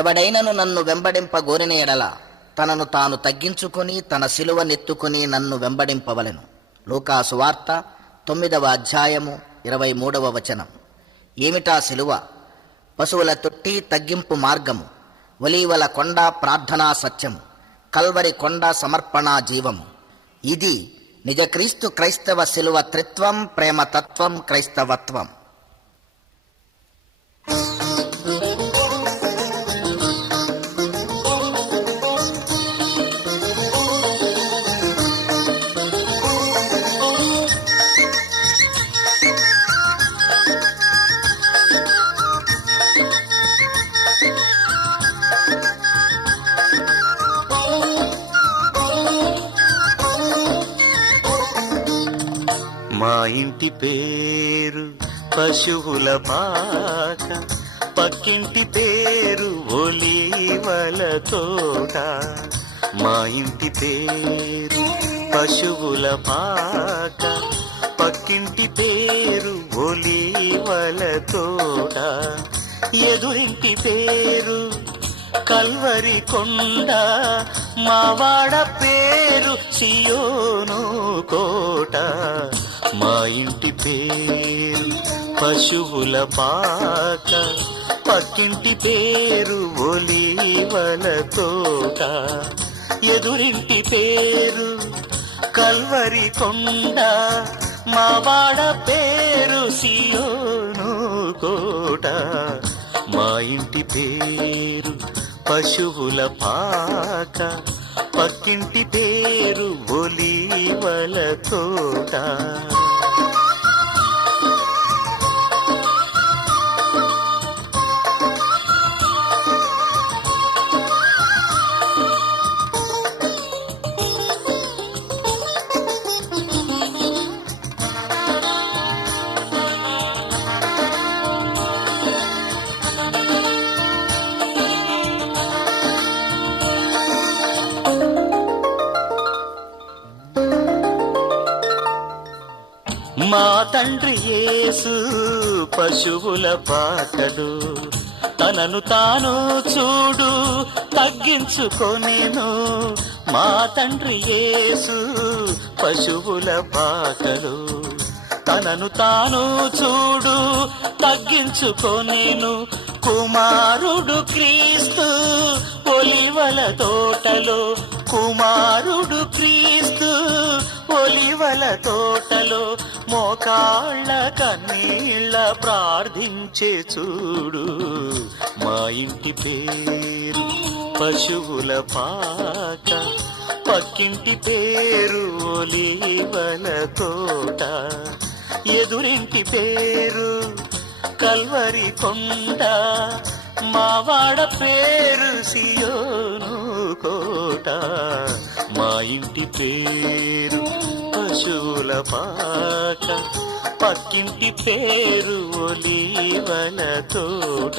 ఎవడైనను నన్ను వెంబడింపగోరిన ఎడల తనను తాను తగ్గించుకొని తన సిలువనెత్తుకుని నన్ను వెంబడింపవలెను. లూకా సువార్త 9వ అధ్యాయము 23వ వచనం. ఏమిటా సిలువ? పశువుల తొట్టి తగ్గింపు మార్గము, ఒలీవల కొండ ప్రార్థనా సత్యము, కల్వరి కొండ సమర్పణా జీవము. ఇది నిజక్రీస్తు క్రైస్తవ సిలువ త్రిత్వం, ప్రేమతత్వం, క్రైస్తవత్వం. మా ఇంటి పేరు పశువుల పాక, పక్కింటి పేరు ఒలీవల తోట. మా ఇంటి పేరు పశువుల పాక, పక్కింటి పేరు ఒలీవల తోట. ఎదురింటి పేరు కల్వరి కొండ, మావాడ పేరు సియోను కోట. మా ఇంటి పేరు పశువుల పాక, పక్కింటి పేరు ఒలీవల తోట. ఎదురింటి పేరు కల్వరి కొండ, మావాడ పేరు సియోను కోట. మా ఇంటి పేరు పశువుల పాక, పక్కింటి పేరు ఒలీవల తోట. మా తండ్రి యేసు పశువుల పాకడు, తనను తాను చూడు తగ్గించుకొనెను. మా తండ్రి యేసు పశువుల పాకడు, తనను తాను చూడు తగ్గించుకొనెను. కుమారుడు క్రీస్తు ఒలీవల తోటలో, కుమారుడు క్రీస్తు ఒలీవల తోటలో. మోకాళ్ళ కన్నీళ్ళ ప్రార్థించే చూడు. మా ఇంటి పేరు పశువుల పాక, పక్కింటి పేరు ఒలీవల తోట. ఎదురింటి పేరు కల్వరి కొండ, మావాడ పేరు సియోను కోట. మా ఇంటి పేరు పశువుల పాక, పక్కింటి పేరు ఒలీవల తోట.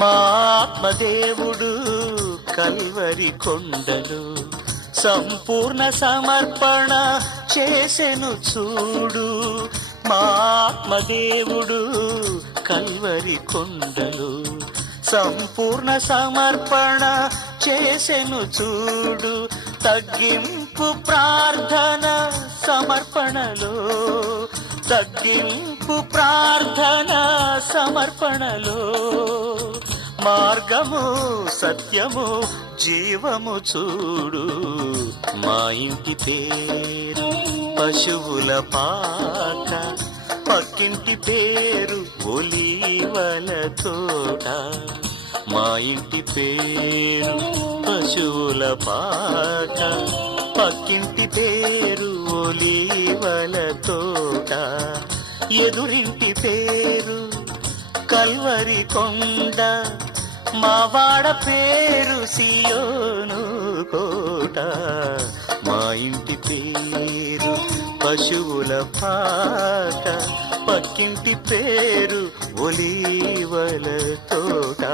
మా ఆత్మదేవుడు కల్వరి కొండలు సంపూర్ణ సమర్పణ చేసెను చూడు. మా ఆత్మదేవుడు కల్వరి కొండలు సంపూర్ణ సమర్పణ చేసెను చూడు. తగ్గింపు ప్రార్థన సమర్పణలో, తగ్గింపు ప్రార్థన సమర్పణలో. మార్గము సత్యము జీవము చూడు. మా ఇంటి పేరు పశువుల పాక, పక్కింటి పేరు ఒలీవల తోట. మా ఇంటి పేరు పశువుల పాక, పక్కింటి పేరు ఒలీవల తోట, ఎదురింటి పేరు కల్వరి కొండ, మావాడ పేరు సియోను కోట. మా ఇంటి పేరు పశువుల పాక, పక్కింటి పేరు ఒలీవల తోట.